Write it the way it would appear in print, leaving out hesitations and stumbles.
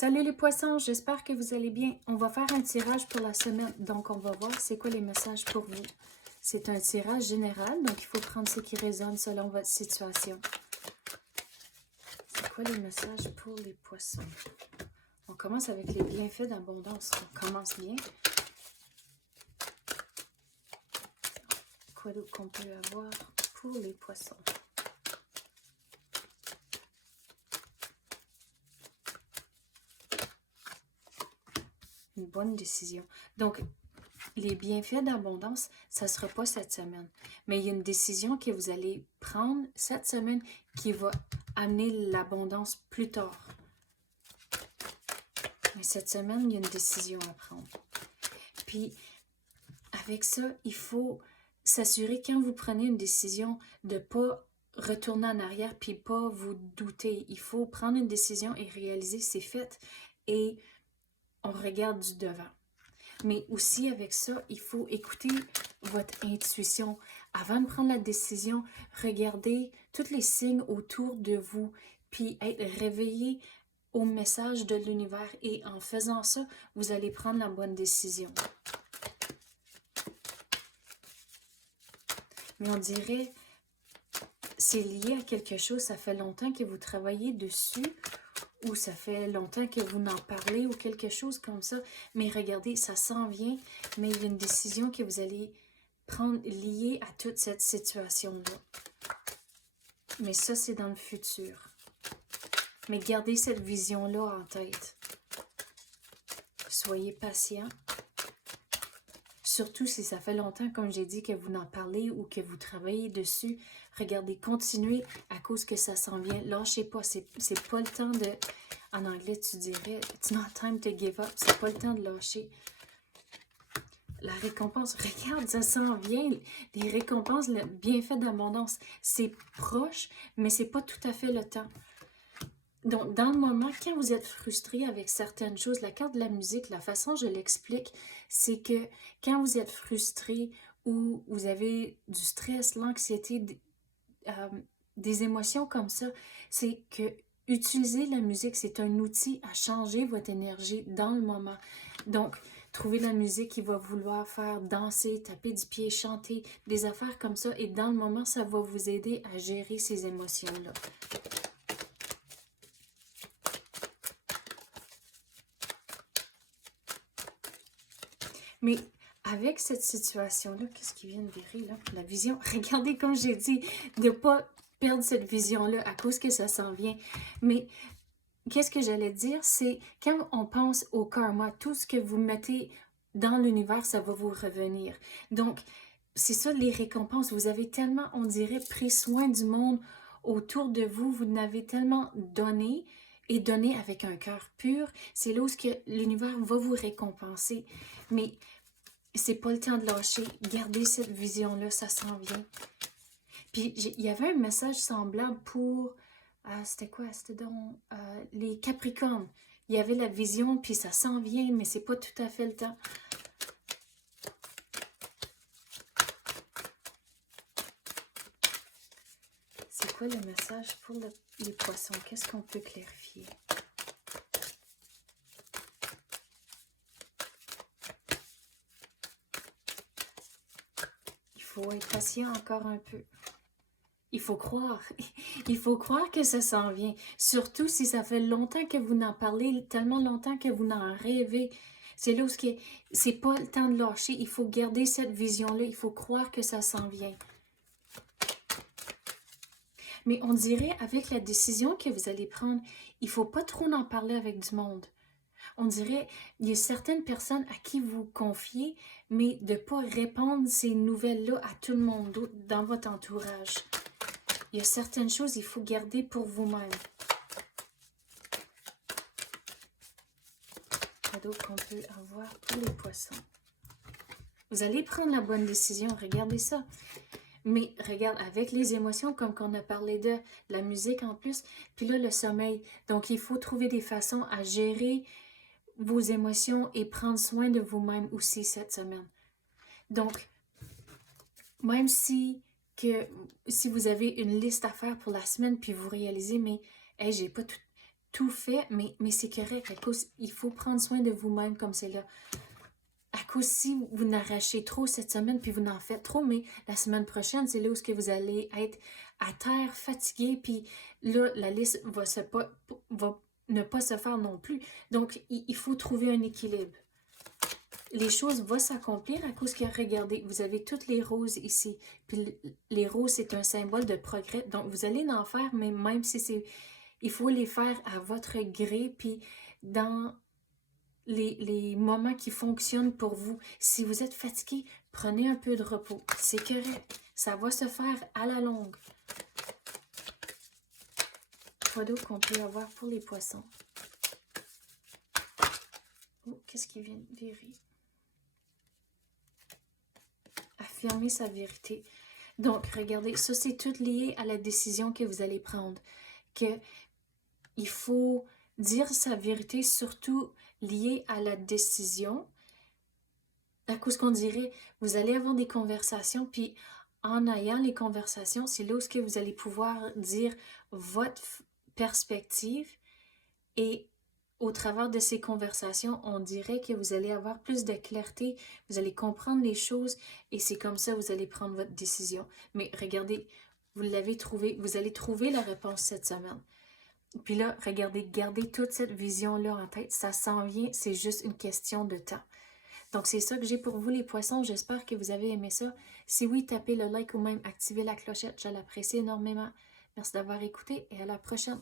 Salut les poissons, j'espère que vous allez bien. On va faire un tirage pour la semaine, donc on va voir c'est quoi les messages pour vous. C'est un tirage général, donc il faut prendre ce qui résonne selon votre situation. C'est quoi les messages pour les poissons? On commence avec les bienfaits d'abondance. On commence bien. Quoi d'autre qu'on peut avoir pour les poissons? Une bonne décision. Donc, les bienfaits d'abondance, ça ne sera pas cette semaine. Mais il y a une décision que vous allez prendre cette semaine qui va amener l'abondance plus tard. Mais cette semaine, il y a une décision à prendre. Puis, avec ça, il faut s'assurer quand vous prenez une décision de ne pas retourner en arrière puis pas vous douter. Il faut prendre une décision et réaliser c'est fait et on regarde du devant. Mais aussi avec ça, il faut écouter votre intuition. Avant de prendre la décision, regardez tous les signes autour de vous, puis être réveillé au message de l'univers. Et en faisant ça, vous allez prendre la bonne décision. Mais on dirait, c'est lié à quelque chose, ça fait longtemps que vous travaillez dessus, ou ça fait longtemps que vous n'en parlez, ou quelque chose comme ça. Mais regardez, ça s'en vient, mais il y a une décision que vous allez prendre liée à toute cette situation-là. Mais ça, c'est dans le futur. Mais gardez cette vision-là en tête. Soyez patient. Surtout si ça fait longtemps, comme j'ai dit, que vous n'en parlez ou que vous travaillez dessus. Regardez, continuez à cause que ça s'en vient. Lâchez pas. C'est pas le temps de... En anglais, tu dirais, it's not time to give up. C'est pas le temps de lâcher. La récompense, regarde, ça s'en vient. Les récompenses, le bienfait d'abondance, c'est proche, mais c'est pas tout à fait le temps. Donc, dans le moment, quand vous êtes frustré avec certaines choses, la carte de la musique, la façon dont je l'explique, c'est que quand vous êtes frustré ou vous avez du stress, l'anxiété, des émotions comme ça, c'est que utiliser la musique, c'est un outil à changer votre énergie dans le moment. Donc, trouvez la musique qui va vouloir faire danser, taper du pied, chanter, des affaires comme ça. Et dans le moment, ça va vous aider à gérer ces émotions-là. Mais avec cette situation-là, qu'est-ce qui vient de virer là? La vision, regardez comme j'ai dit, de ne pas perdre cette vision-là à cause que ça s'en vient. Mais qu'est-ce que j'allais dire? C'est quand on pense au karma, tout ce que vous mettez dans l'univers, ça va vous revenir. Donc, c'est ça les récompenses. Vous avez tellement, on dirait, pris soin du monde autour de vous. Vous n'avez tellement donné et donné avec un cœur pur. C'est là où l'univers va vous récompenser. Mais c'est pas le temps de lâcher. Gardez cette vision-là, ça s'en vient. Puis, il y avait un message semblable pour... c'était quoi? C'était donc les Capricornes. Il y avait la vision, puis ça s'en vient, mais c'est pas tout à fait le temps. C'est quoi le message pour les poissons? Qu'est-ce qu'on peut clarifier? Il faut être patient encore un peu. Il faut croire. Il faut croire que ça s'en vient. Surtout si ça fait longtemps que vous n'en parlez, tellement longtemps que vous n'en rêvez. C'est là où c'est pas le temps de lâcher. Il faut garder cette vision-là. Il faut croire que ça s'en vient. Mais on dirait, avec la décision que vous allez prendre, il ne faut pas trop en parler avec du monde. On dirait, il y a certaines personnes à qui vous confiez, mais de ne pas répandre ces nouvelles-là à tout le monde dans votre entourage. Il y a certaines choses qu'il faut garder pour vous-même. Cadeau qu'on peut avoir pour les poissons. Vous allez prendre la bonne décision, regardez ça. Mais regarde, avec les émotions, comme qu'on a parlé de la musique en plus, puis là, le sommeil. Donc, il faut trouver des façons à gérer vos émotions et prendre soin de vous-même aussi cette semaine. Donc, même si vous avez une liste à faire pour la semaine, puis vous réalisez, mais hey, j'ai pas tout. tout fait, mais c'est correct. À cause, il faut prendre soin de vous-même comme c'est là. À cause si vous n'arrachez trop cette semaine, puis vous n'en faites trop, mais la semaine prochaine, c'est là où que vous allez être à terre, fatigué, puis là, la liste va ne pas se faire non plus. Donc, il faut trouver un équilibre. Les choses vont s'accomplir à cause que, regardez, vous avez toutes les roses ici. Puis les roses, c'est un symbole de progrès. Donc, vous allez en faire, mais même si c'est... Il faut les faire à votre gré, puis dans les moments qui fonctionnent pour vous. Si vous êtes fatigué, prenez un peu de repos. C'est correct. Ça va se faire à la longue. Quoi d'autre qu'on peut avoir pour les poissons? Oh, qu'est-ce qui vient de virer? Affirmer sa vérité. Donc, regardez, ça c'est tout lié à la décision que vous allez prendre. Que il faut dire sa vérité, surtout lié à la décision. À cause qu'on dirait, vous allez avoir des conversations, puis en ayant les conversations, c'est là où que vous allez pouvoir dire votre perspective et au travers de ces conversations, on dirait que vous allez avoir plus de clarté, vous allez comprendre les choses et c'est comme ça que vous allez prendre votre décision. Mais regardez, vous l'avez trouvé, vous allez trouver la réponse cette semaine. Puis là, regardez, gardez toute cette vision-là en tête, ça s'en vient, c'est juste une question de temps. Donc, c'est ça que j'ai pour vous, les poissons. J'espère que vous avez aimé ça. Si oui, tapez le like ou même activez la clochette. Je l'apprécie énormément. Merci d'avoir écouté et à la prochaine.